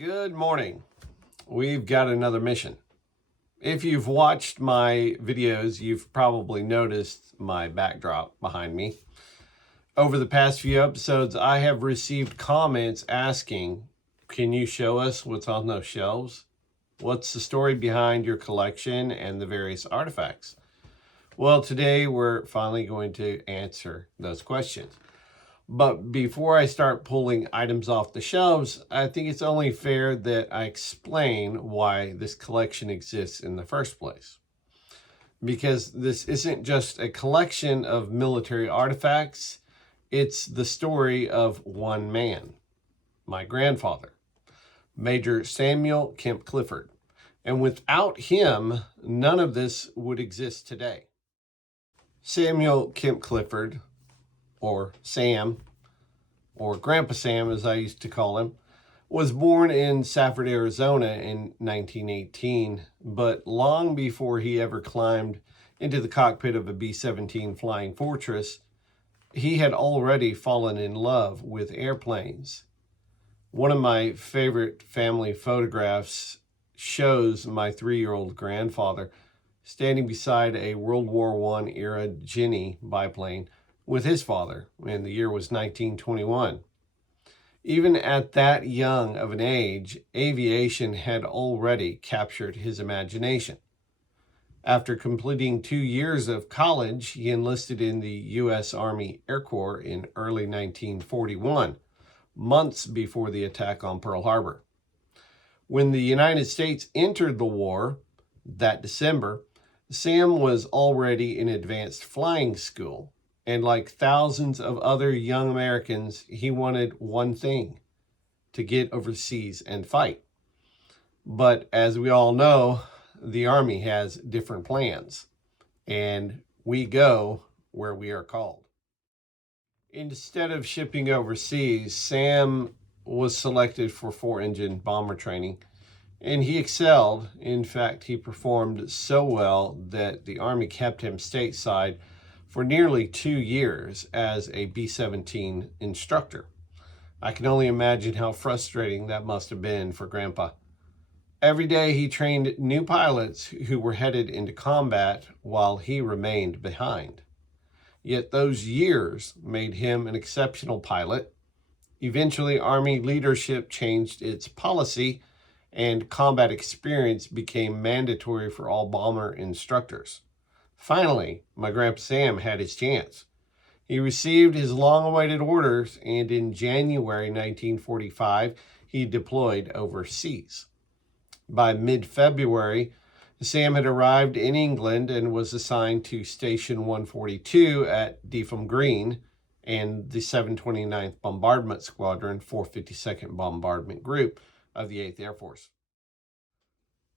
Good morning. We've got another mission. If you've watched my videos, you've probably noticed my backdrop behind me. Over the past few episodes, I have received comments asking, can you show us what's on those shelves? What's the story behind your collection and the various artifacts? Well, today we're finally going to answer those questions. But before I start pulling items off the shelves, I think it's only fair that I explain why this collection exists in the first place. Because this isn't just a collection of military artifacts, it's the story of one man, my grandfather, Major Samuel Kemp Clifford. And without him, none of this would exist today. Samuel Kemp Clifford, or Sam, or Grandpa Sam as I used to call him, was born in Safford, Arizona in 1918, but long before he ever climbed into the cockpit of a B-17 Flying Fortress, he had already fallen in love with airplanes. One of my favorite family photographs shows my 3-year-old grandfather standing beside a World War I era Jenny biplane with his father, and the year was 1921. Even at that young of an age, aviation had already captured his imagination. After completing 2 years of college, he enlisted in the U.S. Army Air Corps in early 1941, months before the attack on Pearl Harbor. When the United States entered the war that December, Sam was already in advanced flying school. And like thousands of other young Americans, he wanted one thing: to get overseas and fight. But as we all know, the Army has different plans, and we go where we are called. Instead of shipping overseas, Sam was selected for 4-engine bomber training, and he excelled. In fact, he performed so well that the Army kept him stateside for nearly 2 years as a B-17 instructor. I can only imagine how frustrating that must have been for Grandpa. Every day he trained new pilots who were headed into combat while he remained behind. Yet those years made him an exceptional pilot. Eventually, Army leadership changed its policy, and combat experience became mandatory for all bomber instructors. Finally, my Grandpa Sam had his chance. He received his long-awaited orders, and in January 1945, he deployed overseas. By mid-February, Sam had arrived in England and was assigned to Station 142 at Deafham Green and the 729th Bombardment Squadron, 452nd Bombardment Group of the 8th Air Force.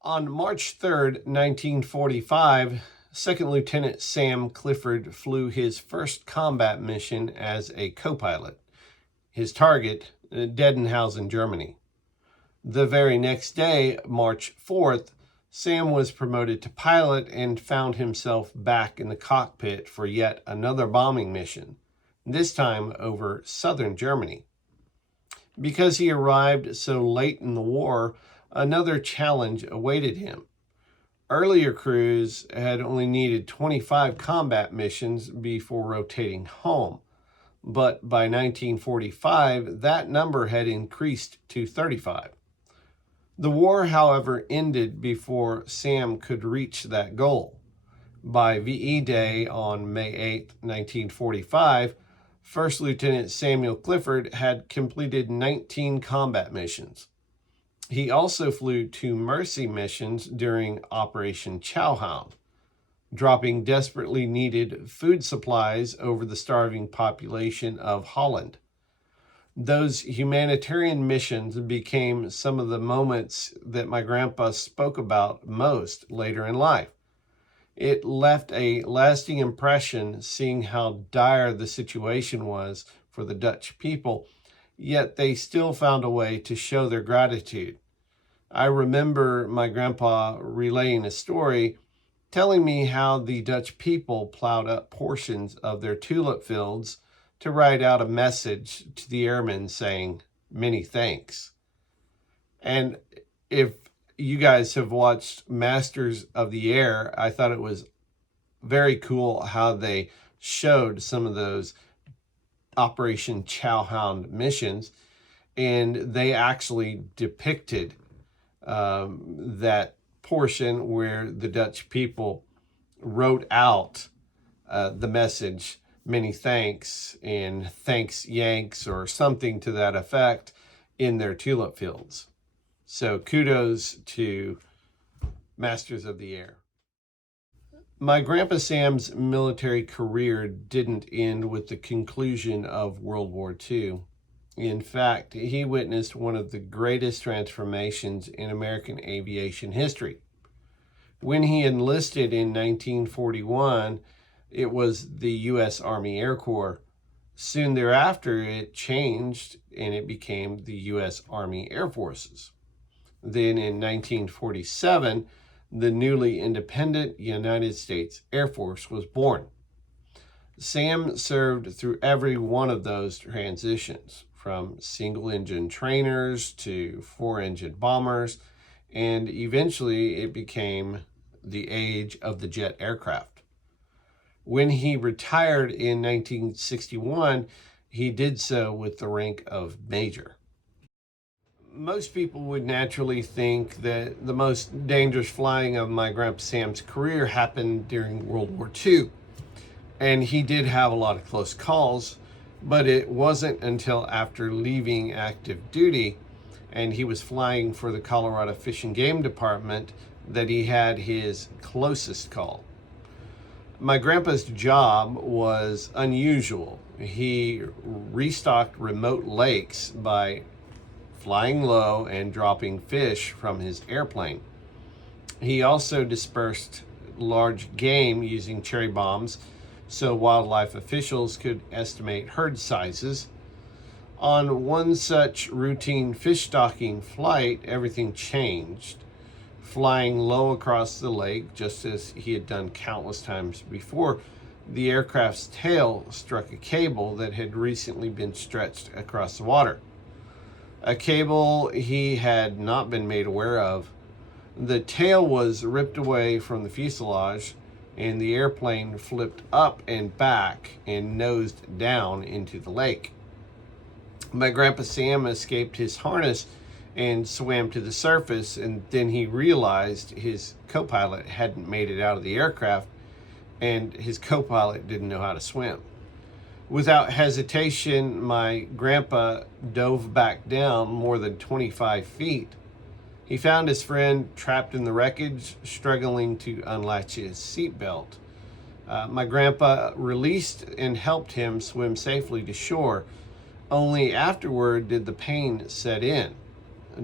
On March 3rd, 1945, Second Lieutenant Sam Clifford flew his first combat mission as a co-pilot. His target, Dedenhausen, Germany. The very next day, March 4th, Sam was promoted to pilot and found himself back in the cockpit for yet another bombing mission, this time over southern Germany. Because he arrived so late in the war, another challenge awaited him. Earlier crews had only needed 25 combat missions before rotating home, but by 1945, that number had increased to 35. The war, however, ended before Sam could reach that goal. By VE Day on May 8, 1945, First Lieutenant Samuel Clifford had completed 19 combat missions. He also flew 2 mercy missions during Operation Chowhound, dropping desperately needed food supplies over the starving population of Holland. Those humanitarian missions became some of the moments that my grandpa spoke about most later in life. It left a lasting impression seeing how dire the situation was for the Dutch people, yet they still found a way to show their gratitude. I remember my grandpa relaying a story, telling me how the Dutch people plowed up portions of their tulip fields to write out a message to the airmen saying, "Many thanks." And if you guys have watched Masters of the Air, I thought it was very cool how they showed some of those Operation Chowhound missions, and they actually depicted that portion where the Dutch people wrote out the message, "Many thanks," and "Thanks Yanks," or something to that effect, in their tulip fields. So kudos to Masters of the Air. My Grandpa Sam's military career didn't end with the conclusion of World War II. In fact, he witnessed one of the greatest transformations in American aviation history. When he enlisted in 1941, it was the U.S. Army Air Corps. Soon thereafter, it changed and it became the U.S. Army Air Forces. Then in 1947, the newly independent United States Air Force was born. Sam served through every one of those transitions, from single-engine trainers to four-engine bombers, and eventually it became the age of the jet aircraft. When he retired in 1961, he did so with the rank of major. Most people would naturally think that the most dangerous flying of my Grandpa Sam's career happened during World War II. And he did have a lot of close calls, but it wasn't until after leaving active duty and he was flying for the Colorado Fish and Game Department that he had his closest call. My grandpa's job was unusual. He restocked remote lakes by flying low and dropping fish from his airplane. He also dispersed large game using cherry bombs so wildlife officials could estimate herd sizes. On one such routine fish stocking flight, everything changed. Flying low across the lake, just as he had done countless times before, the aircraft's tail struck a cable that had recently been stretched across the water. A cable he had not been made aware of. The tail was ripped away from the fuselage, and the airplane flipped up and back and nosed down into the lake. My Grandpa Sam escaped his harness and swam to the surface, and then he realized his co-pilot hadn't made it out of the aircraft, and his co-pilot didn't know how to swim. Without hesitation, my grandpa dove back down more than 25 feet. He found his friend trapped in the wreckage, struggling to unlatch his seatbelt. My grandpa released and helped him swim safely to shore. Only afterward did the pain set in.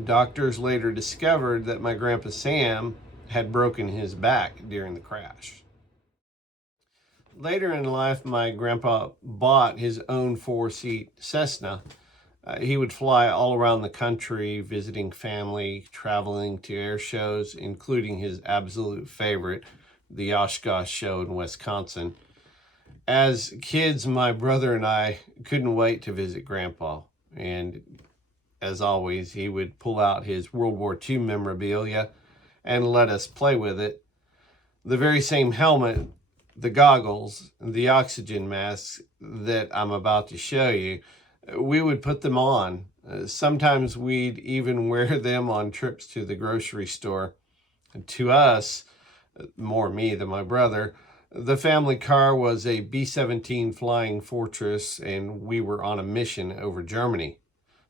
Doctors later discovered that my Grandpa Sam had broken his back during the crash. Later in life, my grandpa bought his own four-seat Cessna. He would fly all around the country, visiting family, traveling to air shows, including his absolute favorite, the Oshkosh show in Wisconsin. As kids, my brother and I couldn't wait to visit Grandpa. And as always, he would pull out his World War II memorabilia and let us play with it. The very same helmet, the goggles, the oxygen masks that I'm about to show you, we would put them on. Sometimes we'd even wear them on trips to the grocery store. To us, more me than my brother, the family car was a B-17 Flying Fortress, and we were on a mission over Germany.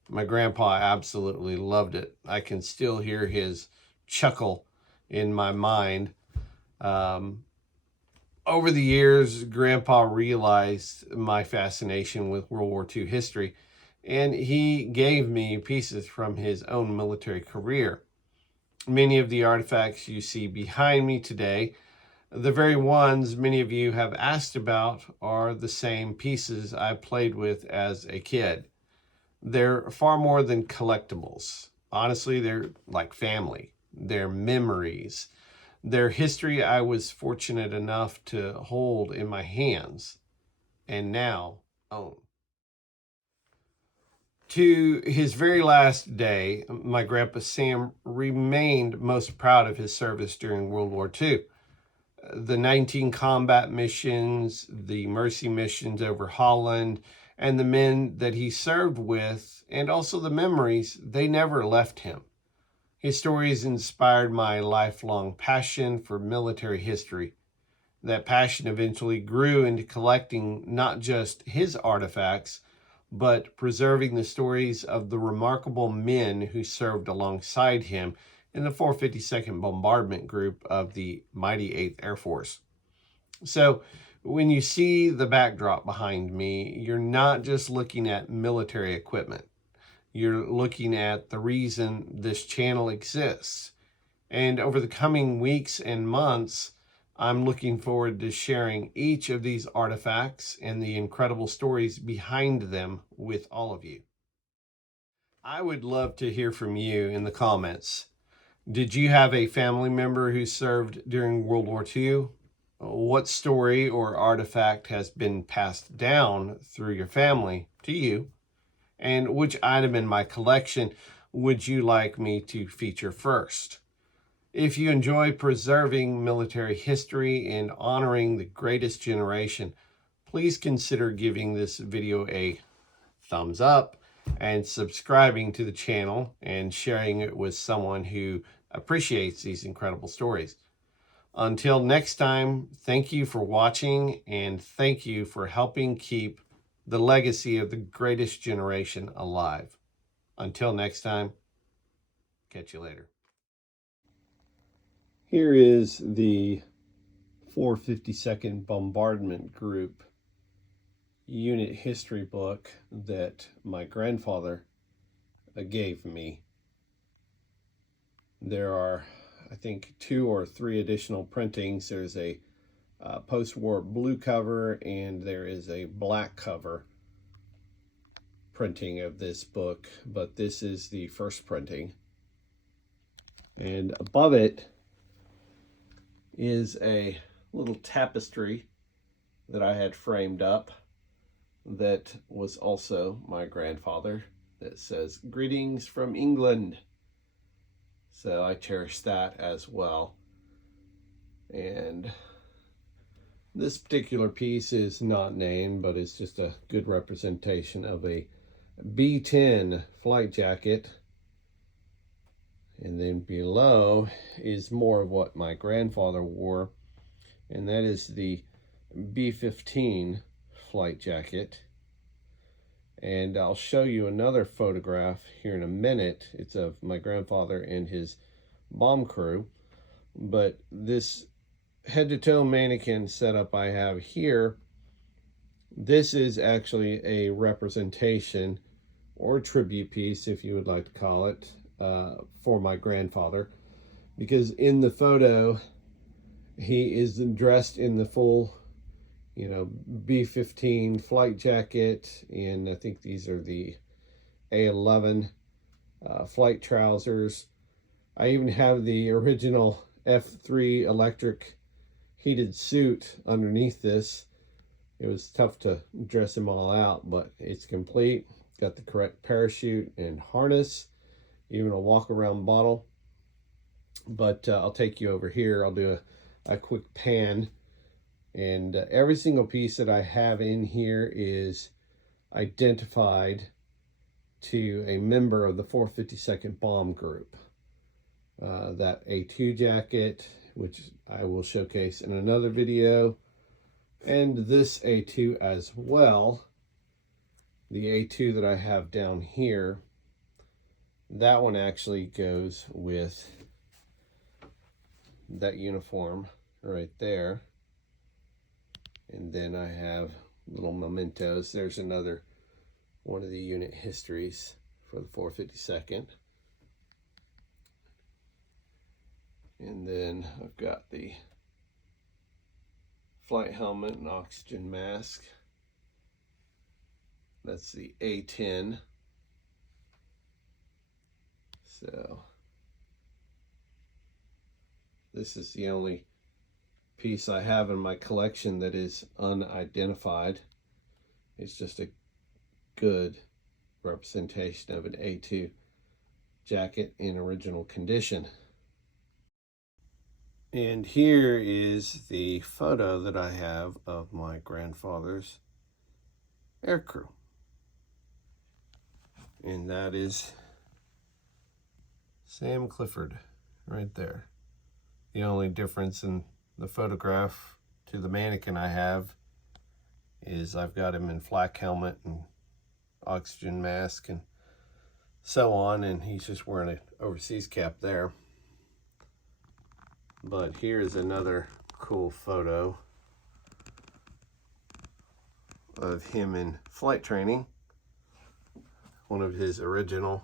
My grandpa absolutely loved it. I can still hear his chuckle in my mind. Over the years, Grandpa realized my fascination with World War II history, and he gave me pieces from his own military career. Many of the artifacts you see behind me today, the very ones many of you have asked about, are the same pieces I played with as a kid. They're far more than collectibles. Honestly, they're like family. They're memories. Their history I was fortunate enough to hold in my hands and now own. To his very last day, my grandpa Sam remained most proud of his service during World War II. The 19 combat missions, the mercy missions over Holland, and the men that he served with, and also the memories, they never left him. His stories inspired my lifelong passion for military history. That passion eventually grew into collecting not just his artifacts, but preserving the stories of the remarkable men who served alongside him in the 452nd Bombardment Group of the mighty 8th Air Force. So when you see the backdrop behind me, you're not just looking at military equipment. You're looking at the reason this channel exists. And over the coming weeks and months, I'm looking forward to sharing each of these artifacts and the incredible stories behind them with all of you. I would love to hear from you in the comments. Did you have a family member who served during World War II? What story or artifact has been passed down through your family to you? And which item in my collection would you like me to feature first? If you enjoy preserving military history and honoring the greatest generation, please consider giving this video a thumbs up and subscribing to the channel and sharing it with someone who appreciates these incredible stories. Until next time, thank you for watching, and thank you for helping keep the legacy of the greatest generation alive. Until next time, catch you later. Here is the 452nd Bombardment Group unit history book that my grandfather gave me. There are, I think, 2 or 3 additional printings. There's a post-war blue cover, and there is a black cover printing of this book, but this is the first printing. And above it is a little tapestry that I had framed up that was also my grandfather, that says, "Greetings from England." So I cherish that as well. And this particular piece is not named, but it's just a good representation of a B-10 flight jacket. And then below is more of what my grandfather wore, and that is the B-17 flight jacket. And I'll show you another photograph here in a minute. It's of my grandfather and his bomb crew. But this head-to-toe mannequin setup I have here, this is actually a representation or tribute piece, if you would like to call it, for my grandfather, because in the photo he is dressed in the full, B-15 flight jacket, and I think these are the A-11 flight trousers. I even have the original F-3 electric heated suit underneath this. It was tough to dress them all out, but it's complete. Got the correct parachute and harness, even a walk-around bottle. But I'll take you over here. I'll do a quick pan. And every single piece that I have in here is identified to a member of the 452nd Bomb Group. That A2 jacket, which I will showcase in another video, and this A2 as well. The A2 that I have down here, that one actually goes with that uniform right there. And then I have little mementos. There's another one of the unit histories for the 452nd. And then I've got the flight helmet and oxygen mask. That's the A10. So this is the only piece I have in my collection that is unidentified. It's just a good representation of an A2 jacket in original condition. And here is the photo that I have of my grandfather's aircrew. And that is Sam Clifford right there. The only difference in the photograph to the mannequin I have is I've got him in flak helmet and oxygen mask and so on, and he's just wearing an overseas cap there. But here's another cool photo of him in flight training. One of his original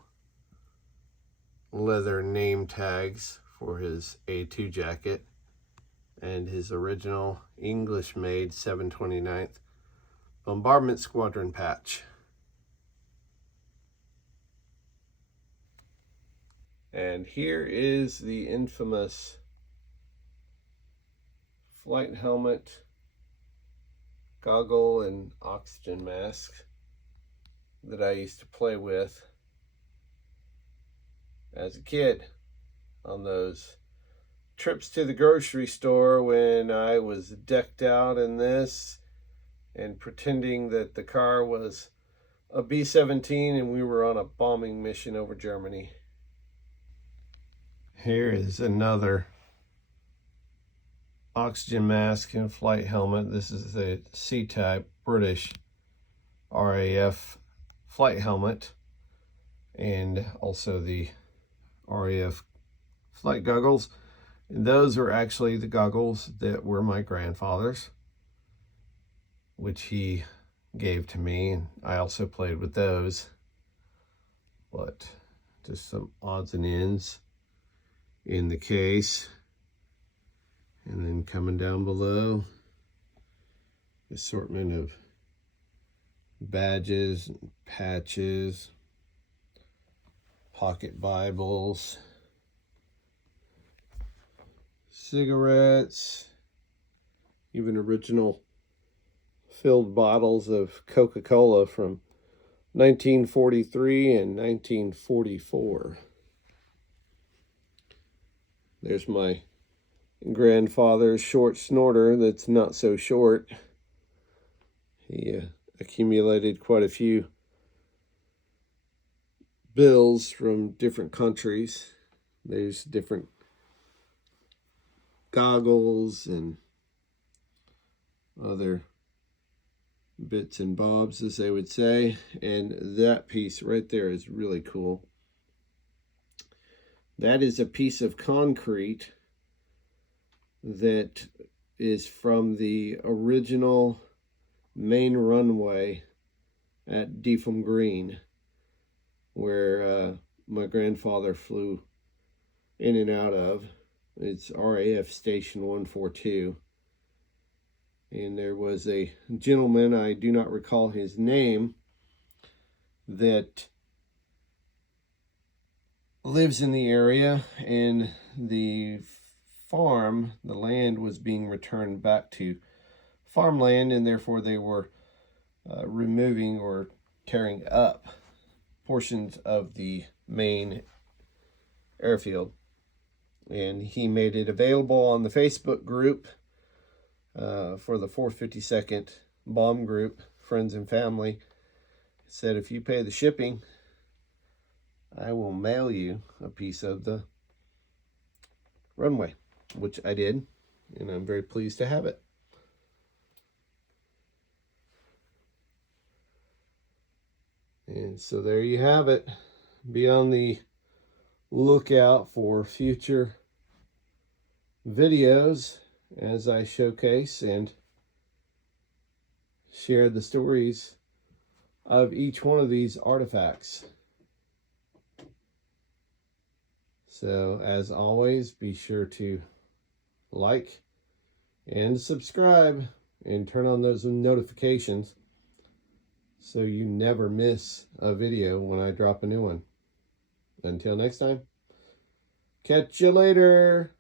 leather name tags for his A2 jacket and his original English-made 729th Bombardment Squadron patch. And here is the infamous flight helmet, goggle, and oxygen mask that I used to play with as a kid on those trips to the grocery store when I was decked out in this and pretending that the car was a B-17 and we were on a bombing mission over Germany. Here is another oxygen mask and flight helmet. This is the C-type British RAF flight helmet, and also the RAF flight goggles. And those are actually the goggles that were my grandfather's, which he gave to me, and I also played with those. But just some odds and ends in the case. And then coming down below, assortment of badges, and patches, pocket Bibles, cigarettes, even original filled bottles of Coca-Cola from 1943 and 1944. There's my grandfather's short snorter that's not so short. He accumulated quite a few bills from different countries. There's different goggles and other bits and bobs, as they would say. And that piece right there is really cool. That is a piece of concrete that is from the original main runway at Deafham Green, where my grandfather flew in and out of. It's RAF Station 142. And there was a gentleman, I do not recall his name, that lives in the area, and the farm, the land was being returned back to farmland, and therefore they were removing or tearing up portions of the main airfield. And he made it available on the Facebook group for the 452nd Bomb Group, friends and family. Said, if you pay the shipping, I will mail you a piece of the runway, which I did, and I'm very pleased to have it. And so there you have it. Be on the lookout for future videos as I showcase and share the stories of each one of these artifacts. So as always, be sure to like and subscribe and turn on those notifications so you never miss a video when I drop a new one. Until next time, catch you later.